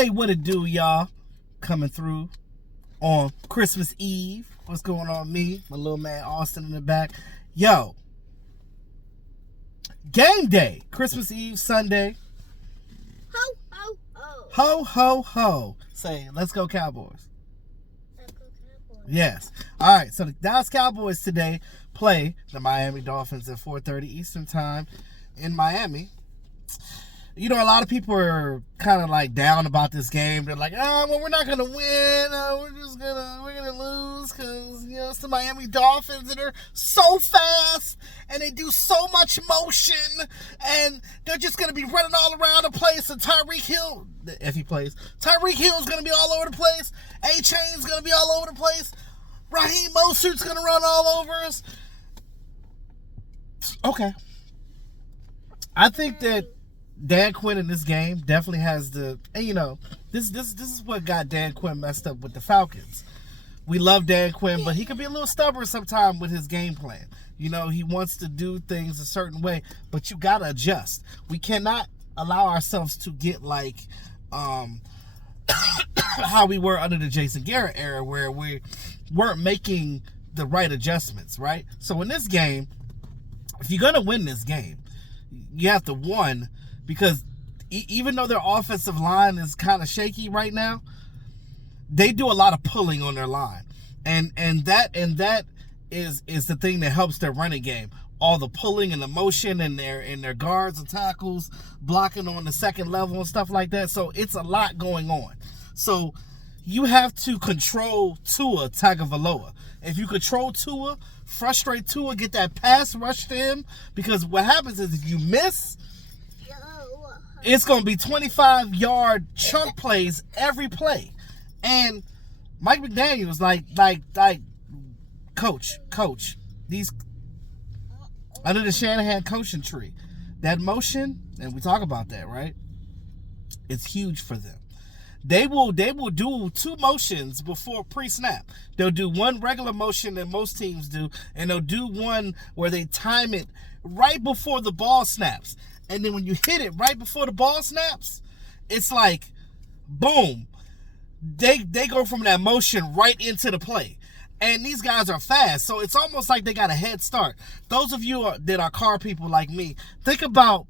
Hey, what it do, y'all? Coming through on Christmas Eve. What's going on, me? My little man Austin in the back. Yo, game day. Christmas Eve, Sunday. Ho, ho, ho. Ho, ho, ho. Say, let's go Cowboys. Let's go Cowboys. Yes. All right, so the Dallas Cowboys today play the Miami Dolphins at 4:30 Eastern Time in Miami. You know, a lot of people are kind of like down about this game. They're like, well, we're not going to win. We're going to lose because, you know, it's the Miami Dolphins and they're so fast and they do so much motion and they're just going to be running all around the place. And Tyreek Hill, if he plays, Tyreek Hill's going to be all over the place. A-Chain's going to be all over the place. Raheem Mostert's going to run all over us. Okay. I think that Dan Quinn in this game definitely has and you know, this is what got Dan Quinn messed up with the Falcons. We love Dan Quinn, but he can be a little stubborn sometimes with his game plan. You know, he wants to do things a certain way, but you gotta adjust. We cannot allow ourselves to get like how we were under the Jason Garrett era, where we weren't making the right adjustments, right? So in this game, if you're gonna win this game, you have to because even though their offensive line is kind of shaky right now, they do a lot of pulling on their line, and that is the thing that helps their running game. All the pulling and the motion and their guards and tackles blocking on the second level and stuff like that. So it's a lot going on. So you have to control Tua Tagovailoa. If you control Tua, frustrate Tua, get that pass rush to him, because what happens is if you miss, it's going to be 25-yard chunk plays every play. And Mike McDaniel's like, coach, these, under the Shanahan coaching tree, that motion, and we talk about that, right? It's huge for them. They will do two motions before pre-snap. They'll do one regular motion that most teams do, and they'll do one where they time it right before the ball snaps. And then when you hit it right before the ball snaps, it's like, boom. They go from that motion right into the play. And these guys are fast, so it's almost like they got a head start. Those of you that are car people like me, think about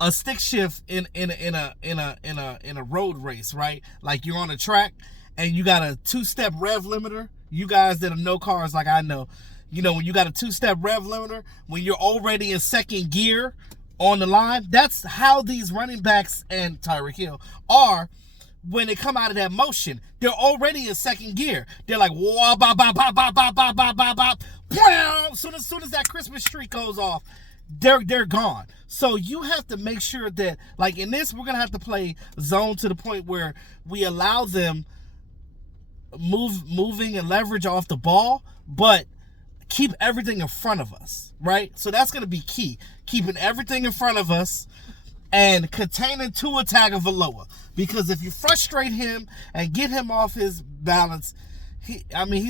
a stick shift in a road race, right? Like you're on a track and you got a two-step rev limiter. You guys that know cars like I know, you know, when you got a two-step rev limiter, when you're already in second gear on the line, that's how these running backs and Tyreek Hill are when they come out of that motion. They're already in second gear. They're like, wah, ba, ba, ba, ba, ba, ba, ba, ba, ba, ba. Soon as that Christmas tree goes off, they're gone. So you have to make sure that, like in this, we're going to have to play zone to the point where we allow them moving and leverage off the ball, but keep everything in front of us, right? So that's going to be key. Keeping everything in front of us and containing Tua Tagovailoa. Because if you frustrate him and get him off his balance, he's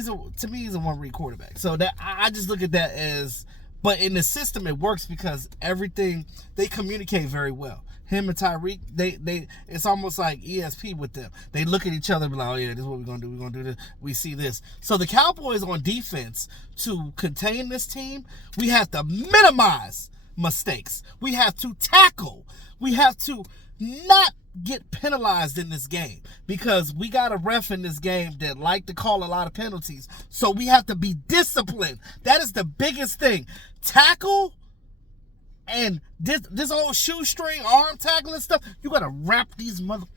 a one-read quarterback. So that I just look at that as, but in the system it works because everything, they communicate very well. Him and Tyreek, they it's almost like ESP with them. They look at each other and be like, oh yeah, this is what we're gonna do. We're gonna do this. We see this. So the Cowboys on defense, to contain this team, we have to minimize mistakes. We have to tackle. We have to not get penalized in this game, because we got a ref in this game that like to call a lot of penalties. So we have to be disciplined. That is the biggest thing. Tackle. And this old shoestring arm tackling stuff, you gotta wrap them up.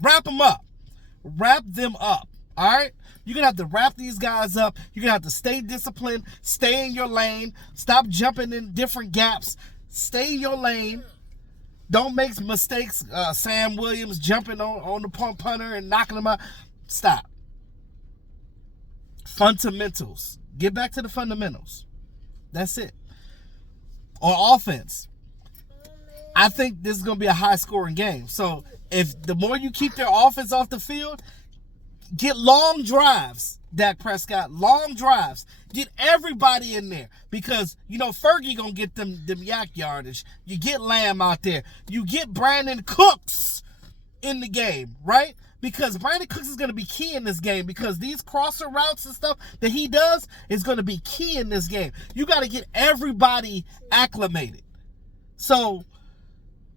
Wrap them up. All right? You're gonna have to wrap these guys up. You're gonna have to stay disciplined, stay in your lane, stop jumping in different gaps, stay in your lane. Don't make mistakes. Sam Williams jumping on the punter and knocking him out. Stop. Fundamentals. Get back to the fundamentals. That's it. On offense, I think this is going to be a high-scoring game. So if the more you keep their offense off the field, get long drives, Dak Prescott, long drives. Get everybody in there, because, you know, Fergie going to get them yak yardage. You get Lamb out there. You get Brandon Cooks in the game, right? Because Brandon Cooks is going to be key in this game because these crosser routes and stuff that he does is going to be key in this game. You got to get everybody acclimated. So,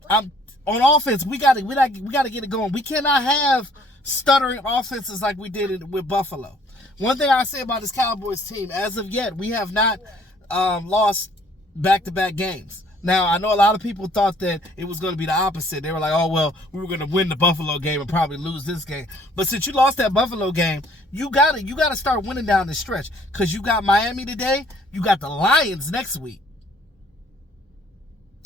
on offense, we got to get it going. We cannot have stuttering offenses like we did with Buffalo. One thing I say about this Cowboys team, as of yet, we have not lost back-to-back games. Now, I know a lot of people thought that it was going to be the opposite. They were like, oh, well, we were going to win the Buffalo game and probably lose this game. But since you lost that Buffalo game, you got to start winning down the stretch because you got Miami today. You got the Lions next week.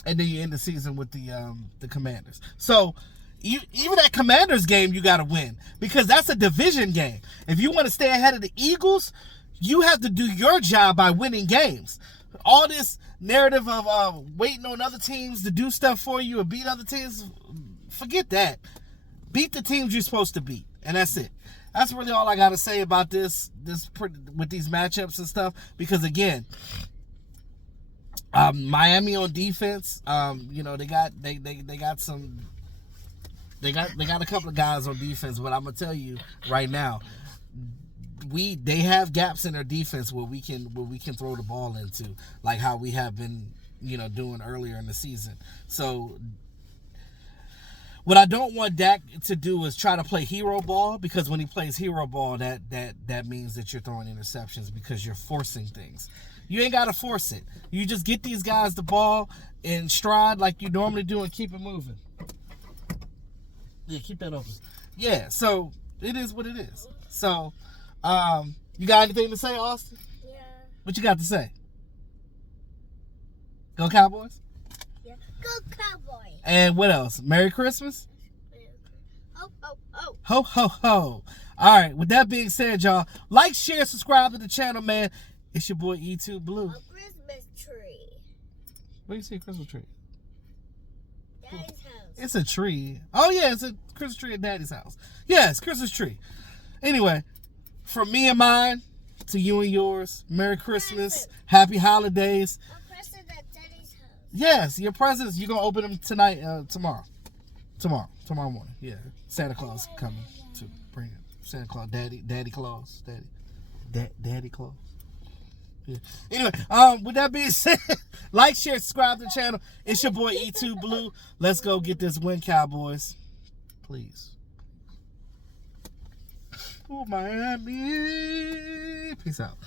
And then you end the season with the Commanders. So, even that Commanders game, you got to win because that's a division game. If you want to stay ahead of the Eagles, you have to do your job by winning games. All this narrative of waiting on other teams to do stuff for you or beat other teams, forget that. Beat the teams you're supposed to beat, and that's it. That's really all I got to say about this with these matchups and stuff. Because again, Miami on defense, they got a couple of guys on defense, but I'm gonna tell you right now, they have gaps in their defense where we can throw the ball into, like how we have been, doing earlier in the season. So what I don't want Dak to do is try to play hero ball, because when he plays hero ball, that means that you're throwing interceptions because you're forcing things. You ain't got to force it. You just get these guys the ball in stride like you normally do and keep it moving. Yeah, keep that open. Yeah, so it is what it is. So, you got anything to say, Austin? Yeah. What you got to say? Go Cowboys? Yeah. Go Cowboys. And what else? Merry Christmas? Ho, ho, ho. Ho, ho, ho. All right, with that being said, y'all, like, share, subscribe to the channel, man. It's your boy E2 Blue. A Christmas tree. Where you see a Christmas tree? Daddy's house. It's a tree. Oh, yeah, it's a Christmas tree at Daddy's house. Yeah, it's Christmas tree. Anyway, from me and mine to you and yours, Merry Christmas, Happy Holidays. A present at Daddy's house. Yes, your presents, you're going to open them tonight, tomorrow morning. Yeah, Santa Claus coming to bring it. Santa Claus, Daddy Claus, Daddy Claus. Yeah. Anyway, with that being said, like, share, subscribe to the channel. It's your boy E2 Blue. Let's go get this win, Cowboys. Please. Oh, Miami. Peace out.